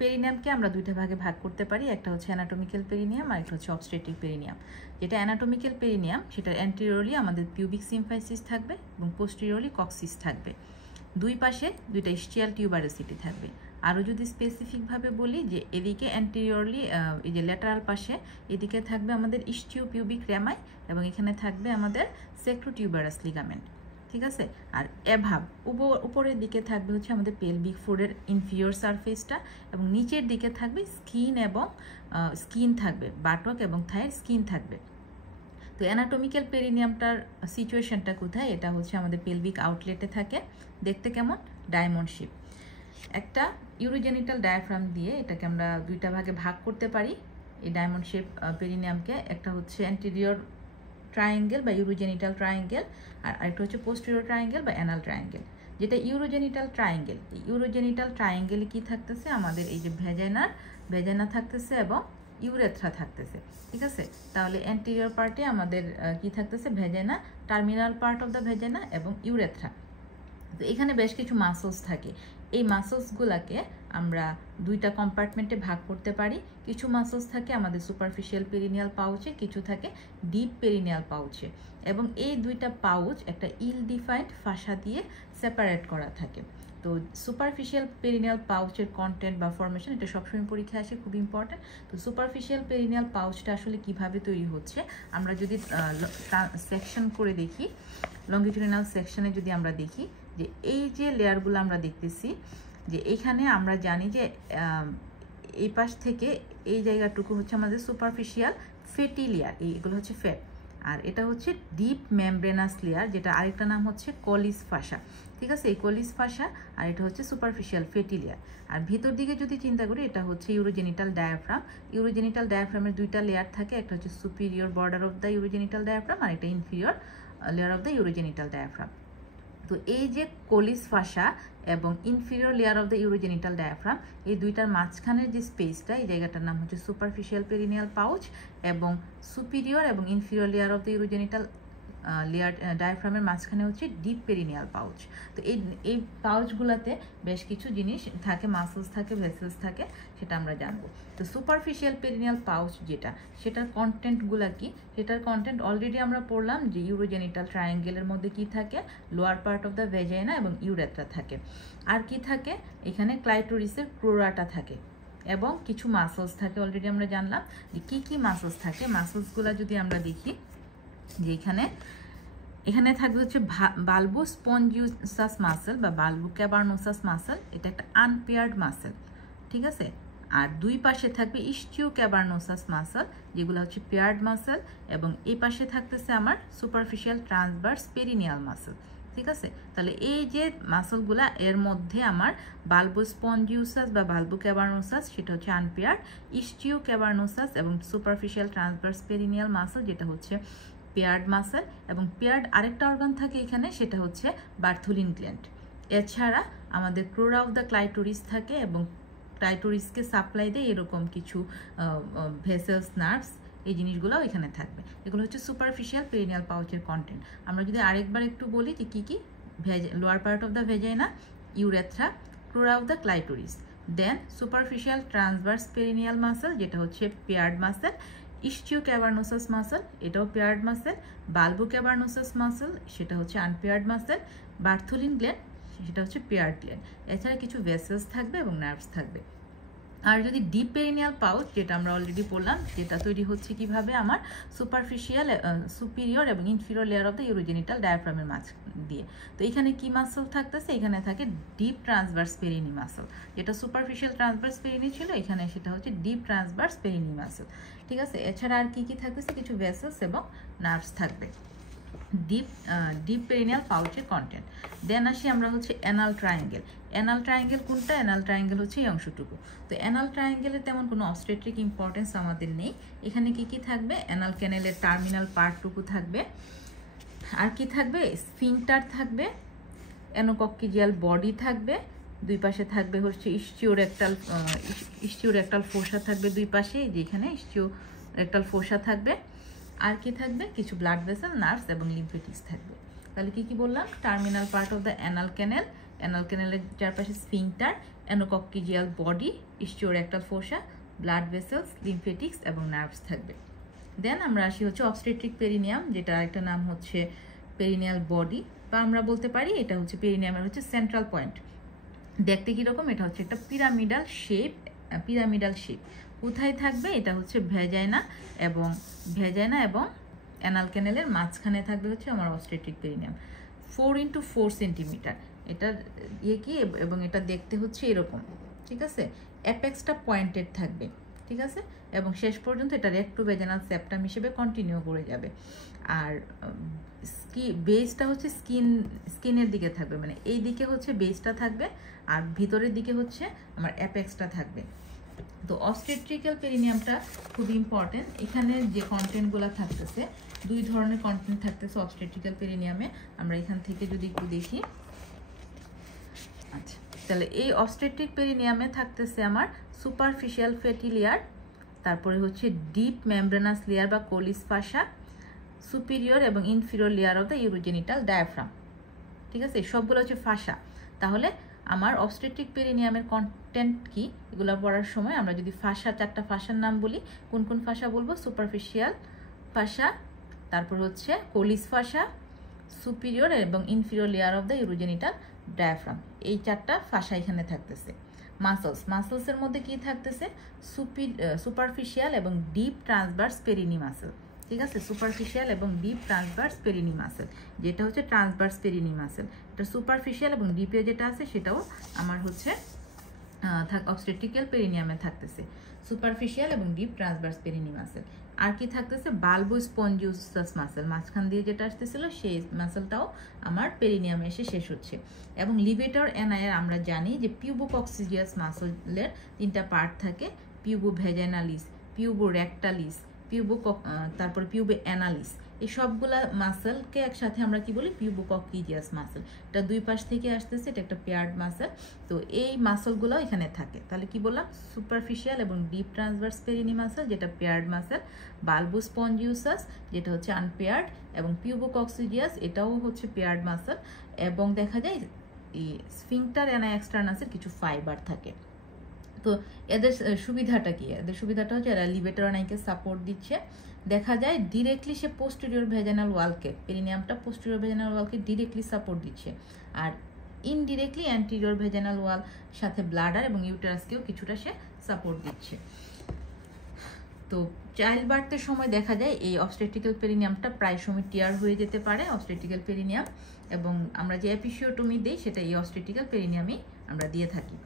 পেরিনিয়ামকে আমরা দুইটা ভাগে ভাগ করতে পারি, একটা হচ্ছে অ্যানাটমিক্যাল পেরিনিয়াম আর একটা হচ্ছে অবস্টেট্রিক পেরিনিয়াম। যেটা অ্যানাটমিক্যাল পেরিনিয়াম সেটা অ্যান্টেরিয়রলি আমাদের পিউবিক সিম্ফাইসিস থাকবে এবং পোস্টেরিয়রলি কক্সিস থাকবে, দুই পাশে দুইটা ইস্টিয়াল টিউবারোসিটি থাকবে। আরও যদি স্পেসিফিকভাবে বলি যে এদিকে অ্যান্টেরিয়রলি এই যে ল্যাটারাল পাশে এদিকে থাকবে আমাদের ইস্টিও পিউবিক র্যামাই এবং এখানে থাকবে আমাদের সেক্রোটিউবারাস লিগামেন্ট, ঠিক আছে। আর এভাব উপরের দিকে থাকবে হচ্ছে আমাদের পেলভিক ফ্লোরের ইনফিরিয়র সারফেসটা এবং নিচের দিকে থাকবে স্কিন থাকবে, বাটক এবং থায়ের স্কিন থাকবে। তো অ্যানাটমিক্যাল পেরিনিয়ামটার সিচুয়েশনটা কোথায়? এটা হচ্ছে আমাদের পেলভিক আউটলেটে থাকে, দেখতে কেমন? Diamond shape. একটা ইউরোজেনিটাল ডায়াফ্রাম দিয়ে এটাকে আমরা দুইটা ভাগে ভাগ করতে পারি এই ডায়মন্ড শেপ পেরিনিয়ামকে। একটা হচ্ছে অ্যান্টেরিয়র ট্রায়াঙ্গেল বা ইউরোজেনিটাল ট্রায়াঙ্গেল আর আরেকটা হচ্ছে পোস্টেরিয়র ট্রায়াঙ্গেল বা অ্যানাল ট্রায়াঙ্গেল। যেটা ইউরোজেনিটাল ট্রায়াঙ্গেল, ইউরোজেনিটাল ট্রায়াঙ্গেলে কি থাকতেছে? আমাদের এই যে ভেজানা থাকতেছে এবং ইউরেথ্রা থাকতেছে, ঠিক আছে। তাহলে অ্যান্টেরিয়র পার্টে আমাদের কি থাকতেছে? ভেজানা, টার্মিনাল পার্ট অফ দ্য ভেজানা এবং ইউরেথ্রা। তো এখানে বেশ কিছু মাসলস থাকে, এই মাসলসগুলোকে আমরা দুইটা কম্পার্টমেন্টে ভাগ করতে পারি। কিছু মাসলস থাকে আমাদের সুপারফিশিয়াল পেরিনিয়াল পাউচে, কিছু থাকে ডিপ পেরিনিয়াল পাউচে, এবং এই দুইটা পাউচ একটা ইল ডিফাইন্ড ফাসা দিয়ে সেপারেট করা থাকে। তো সুপারফিশিয়াল পেরিনিয়াল পাউচের কন্টেন্ট বা ফরমেশন এটা সবসময় পরীক্ষায় আসে, খুব ইম্পর্টেন্ট। তো সুপারফিশিয়াল পেরিনিয়াল পাউচটা আসলে কিভাবে তৈরি হচ্ছে আমরা যদি সেকশন করে দেখি, লঙ্গিটিউডিনাল সেকশনে যদি আমরা দেখি যে এই যে লেয়ারগুলো আমরা দেখতেছি, যে এইখানে আমরা জানি যে এই পাশ থেকে এই জায়গাটুকু হচ্ছে আমাদের সুপারফিশিয়াল ফ্যাটি লেয়ার, এইগুলো হচ্ছে ফ্যাট। আর এটা হচ্ছে ডিপ মেমব্রেনাস লেয়ার, যেটা আরেকটা নাম হচ্ছে কলিস ফাসা, ঠিক আছে। এই কলিস ফাসা আর এটা হচ্ছে সুপারফিশিয়াল ফ্যাটি লেয়ার। আর ভিতর দিকে যদি চিন্তা করি এটা হচ্ছে ইউরোজেনিটাল ডায়াফ্রাম। ইউরোজেনিটাল ডায়াফ্রামের দুইটা লেয়ার থাকে, একটা হচ্ছে superior border of the urogenital diaphragm আর একটা inferior layer of the urogenital diaphragm. তো এই যে কলিস ফাসা এবং inferior layer of the urogenital diaphragm, এই দুইটার মাঝখানের যে স্পেসটা, এই জায়গাটার নাম হচ্ছে সুপারফিশিয়াল পেরিনিয়াল পাউচ, এবং সুপিরিয়র এবং inferior layer of the urogenital layer ডায়াফ্রামের মাঝখানে হচ্ছে ডিপ পেরিনিয়াল পাউচ। তো এই পাউচগুলোতে বেশ কিছু জিনিস থাকে, মাসলস থাকে, ভেসেলস থাকে, সেটা আমরা জানবো। তো সুপারফিশিয়াল পেরিনিয়াল পাউচ যেটা, সেটার কন্টেন্টগুলো কি? সেটার কন্টেন্ট অলরেডি আমরা পড়লাম যে ইউরোজেনিটাল ট্রায়াঙ্গেলের মধ্যে কি থাকে? Lower part of the vagina এবং ইউরেথ্রা থাকে। আর কি থাকে? এখানে ক্লাইটোরিসের ক্লোরাটা থাকে এবং কিছু মাসলস থাকে, অলরেডি আমরা জানলাম যে কি কি মাসলস থাকে। মাসলসগুলো যদি আমরা দেখি যে এখানে থাকবে হচ্ছে বালবো স্পঞ্জিওসাস মাসেল বা বালবো ক্যাভার্নোসাস মাসেল, এটা একটা আনপেয়ার্ড মাসেল, ঠিক আছে। আর দুই পাশে থাকবে ইস্টিও ক্যাভার্নোসাস মাসেল, যেগুলো হচ্ছে পেয়ার্ড মাসেল, এবং এই পাশে থাকতেছে আমার সুপারফিশিয়াল ট্রান্সভার্স পেরিনিয়াল মাসেল, ঠিক আছে। তাহলে এই যে মাসলগুলা, এর মধ্যে আমার বালবো স্পঞ্জিওসাস বা বালবো ক্যাভার্নোসাস সেটা হচ্ছে আনপেয়ার্ড, ইস্টিও ক্যাভার্নোসাস এবং সুপারফিশিয়াল ট্রান্সভার্স পেরিনিয়াল মাসেল যেটা হচ্ছে পেয়ার্ড মাসেল, এবং পেয়ার্ড আরেকটা অর্গান থাকে এখানে, সেটা হচ্ছে বার্থুলিন গ্ল্যান্ড। এছাড়া আমাদের ক্লোরা অফ দ্য ক্লাইটোরিস থাকে এবং ক্লাইটোরিসকে সাপ্লাই দেয় এরকম কিছু ভেসেলস, নার্ভস, এই জিনিসগুলোও এখানে থাকবে। এগুলো হচ্ছে সুপারফিশিয়াল পেরিনিয়াল পাউচের কন্টেন্ট। আমরা যদি আরেকবার একটু বলি যে কী কী, lower part of the vagina, urethra, crura of the clitoris, then superficial transverse perineal muscle যেটা হচ্ছে paired muscle, ischio cavernosus muscle এটাও paired muscle, bulbo cavernosus muscle সেটা হচ্ছে আনপেয়ার্ড মাসেল, বার্থুলিন গ্ল্যান্ড সেটা হচ্ছে পেয়ার্ড গ্ল্যান্ড। এছাড়া কিছু ভেসেলস থাকবে এবং নার্ভস থাকবে। আর যদি ডিপ পেরিনিয়াল পাউচ যেটা আমরা অলরেডি পড়লাম, যেটা তৈরি হচ্ছে কিভাবে আমার সুপারফিশিয়াল সুপিরিয়র এবং inferior layer of the urogenital ডায়াফ্রামের মাঝ দিয়ে। তো এখানে কি মাসল থাকতেছে? এখানে থাকে ডিপ ট্রান্সভার্স পেরিনি মাসল, যেটা সুপারফিশিয়াল ট্রান্সভার্স পেরিনি ছিল, এখানে সেটা হচ্ছে ডিপ ট্রান্সভার্স পেরিনি মাসল, ঠিক আছে। এছাড়া আর কি কি থাকতেছে? কিছু ভেসেলস এবং নার্ভস থাকবে। ডিপ পেরিনিয়াল পাউচের কন্টেন্ট। দেন আসি আমরা হচ্ছে অ্যানাল ট্রায়াঙ্গেল। অ্যানাল ট্রায়াঙ্গেল কোনটা? অ্যানাল ট্রায়াঙ্গেল হচ্ছে এই অংশটুকু। তো অ্যানাল ট্রায়াঙ্গেলের তেমন কোনো অবস্টেট্রিক ইম্পর্টেন্স আমাদের নেই। এখানে কি কি থাকবে? অ্যানাল ক্যানেলের টার্মিনাল পার্টটুকু থাকবে। আর কি থাকবে? স্ফিংটার থাকবে, অ্যানোকক্সিজিয়াল বডি থাকবে, দুই পাশে থাকবে হচ্ছে ইস্টিওরেক্টাল ফোসা থাকবে দুই পাশে, যেখানে ইস্টিওরেক্টাল ফোসা থাকবে। আর কি থাকবে? কিছু ব্লাড ভেসেল, নার্ভস এবং লিম্ফেটিক্স থাকবে। তাহলে কি কি বললাম? Terminal part of the anal canal anal ক্যানেলের চারপাশে sphincter, anococcygeal body, ischiorectal fossa, blood vessels, lymphatics এবং নার্ভস থাকবে। দেন আমরা আসি হচ্ছে অবস্টেট্রিক পেরিনিয়াম, যেটা আরেকটা নাম হচ্ছে পেরিনিয়াল বডি, বা আমরা বলতে পারি এটা হচ্ছে পেরিনিয়ামের হচ্ছে সেন্ট্রাল পয়েন্ট। দেখতে কীরকম? এটা হচ্ছে একটা পিরামিডাল শেপ। কোথায় থাকবে? এটা হচ্ছে ভ্যাজাইনা এবং অ্যানাল ক্যানেলের মাঝখানে থাকবে হচ্ছে আমার অবস্টেট্রিক পেরিনিয়াম। 4 × 4 সেন্টিমিটার এটার কি, এবং এটা দেখতে হচ্ছে এরকম, ঠিক আছে? অ্যাপেক্সটা পয়েন্টেড থাকবে, ঠিক আছে? এবং শেষ পর্যন্ত এটা রেক্টোভেজানাল সেপ্টাম হিসেবে কন্টিনিউ করে যাবে। আর বেসটা হচ্ছে স্কিনের দিকে থাকবে, মানে এই দিকে হচ্ছে বেসটা থাকবে, আর ভিতরের দিকে হচ্ছে আমার অ্যাপেক্সটা থাকবে। তো অবস্টেট্রিক্যাল পেরিনিয়ামটা খুব ইম্পর্টেন্ট। এখানে যে কন্টেন্টগুলো থাকতেছে, 2 ধরনের কন্টেন্ট থাকতেছে অবস্টেট্রিক্যাল পেরিনিয়ামে। আমরা এখান থেকে যদি একটু দেখি, আচ্ছা, তাহলে এই অবস্টেট্রিক পেরিনিয়ামে থাকতেছে আমার সুপারফিশিয়াল ফ্যাটি লেয়ার, তারপরে হচ্ছে ডিপ মেমব্রেনাস লেয়ার বা কোলিস ফাসা, সুপিরিয়র এবং inferior layer of the urogenital diaphragm, ঠিক আছে? সবগুলো হচ্ছে ফাসা। তাহলে আমার অবস্টেট্রিক পেরিনিয়ামের কন্টেন্ট কি, এগুলো পড়ার সময় আমরা যদি ফাসা, 4টা ফাসার নাম বলি, কোন কোন ফাসা বলবো? সুপারফিশিয়াল ফাসা, তারপর হচ্ছে কোলিস ফাসা, সুপিরিয়র এবং inferior layer of the urogenital diaphragm. এই 4টা ফাসা এখানে থাকতেছে। মাসেলসের মধ্যে কি থাকতেছে? সুপারফিশিয়াল এবং ডিপ ট্রান্সভার্স পেরিনি মাসেল, ঠিক আছে? সুপারফিশিয়াল এবং ডিপ ট্রান্সভার্স পেরিনি মাসেল, যেটা হচ্ছে ট্রান্সভার্স পেরিনি মাসেল। এটা সুপারফিশিয়াল এবং ডিপে যেটা আছে সেটাও আমার হচ্ছে অবস্টেট্রিক্যাল পেরিনিয়ামে থাকতেছে, সুপারফিশিয়াল এবং ডিপ ট্রান্সভার্স পেরিনি মাসেল। আর কি থাকতেছে? বালবো স্পঞ্জিওসাস মাসেল, মাঝখান দিয়ে যেটা আসতেছিল সেই মাসেলটাও আমার পেরিনিয়ামে এসে শেষ হচ্ছে। এবং লিভেটর অ্যানায়ের আমরা জানি যে পিউবোকক্সিজিয়াস মাসেলের 3টা পার্ট থাকে, পিউবো ভ্যাজাইনালিস, পিউবো রেক্টালিস, তারপরে পিউবো অ্যানালিস। এই সবগুলা মাসেলকে একসাথে আমরা কি বলি? পিউবোকক্সিজিয়াস মাসেল। এটা 2 পাশ থেকে আসতেছে, এটা একটা পেয়ার্ড মাসেল। তো এই মাসেলগুলো এখানে থাকে। তাহলে কি বললাম? সুপারফিশিয়াল এবং ডিপ ট্রান্সভার্স পেরিনি মাসেল, যেটা পেয়ার্ড মাসেল, বালবো স্পঞ্জিওসাস, যেটা হচ্ছে আনপেয়ার্ড, এবং পিউবোকক্সিজিয়াস, এটাও হচ্ছে পেয়ার্ড মাসেল। এবং দেখা যায় এই স্ফিংটার অ্যানা এক্সটার্নাসের কিছু ফাইবার থাকে। তো এদের সুবিধাটা কি? এদের সুবিধাটা হচ্ছে এরা লিভেটর অ্যানাইকে সাপোর্ট দিচ্ছে। দেখা যায় ডিরেক্টলি সে পোস্টেরিয়র ভেজানাল ওয়ালকে, পেরিনিয়ামটা পোস্টেরিয়র ভেজানাল ওয়ালকে ডিরেক্টলি সাপোর্ট দিচ্ছে, আর ইনডিরেক্টলি অ্যান্টিরিয়র ভেজানাল ওয়াল সাথে ব্লাডার এবং ইউটেরাসকেও কিছুটা সে সাপোর্ট দিচ্ছে। তো চাইল্ড বার্থের সময় দেখা যায় এই অবস্টেট্রিক্যাল পেরিনিয়ামটা প্রায় সময় টিয়ার হয়ে যেতে পারে, অবস্টেট্রিক্যাল পেরিনিয়াম, এবং আমরা যে এপিসিওটমি দিই সেটা এই অবস্টেট্রিক্যাল পেরিনিয়ামই আমরা দিয়ে থাকি।